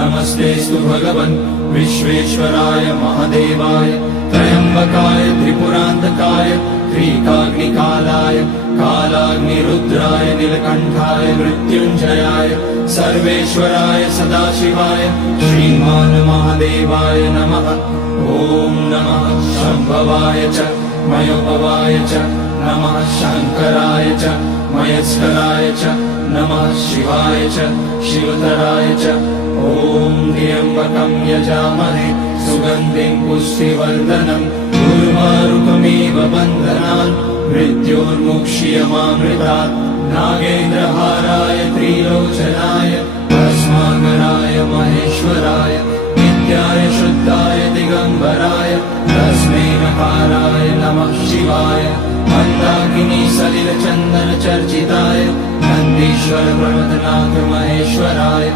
नमस्तेस्तु भगवन् विश्वेश्वराय महादेवाय त्र्यम्बकाय त्रिपुरान्तकाय त्रिकाग्निकालाय कालाग्निरुद्राय नीलकण्ठाय मृत्युञ्जयाय सर्वेश्वराय सदाशिवाय श्रीमान् महादेवाय नमः। ॐ नमः शम्भवाय च मयोभवाय च नमः शङ्कराय च मयस्कराय च नमः शिवाय च शिवतराय च। ॐ त्र्यम्बकं यजामहे सुगन्धिं पुष्टिवर्धनम् उर्वारुकमिव बन्धनान् मृत्योर्मुक्ष्यमामृतात्। नागेन्द्रहाराय त्रिलोचनाय भस्माकराय महेश्वराय नित्याय शुद्धाय दिगम्बराय तस्मै नकाराय नमः शिवाय। मन्दाकिनी सलिलचन्दन चर्चिताय नन्दीश्वर प्रमथनाथ महेश्वराय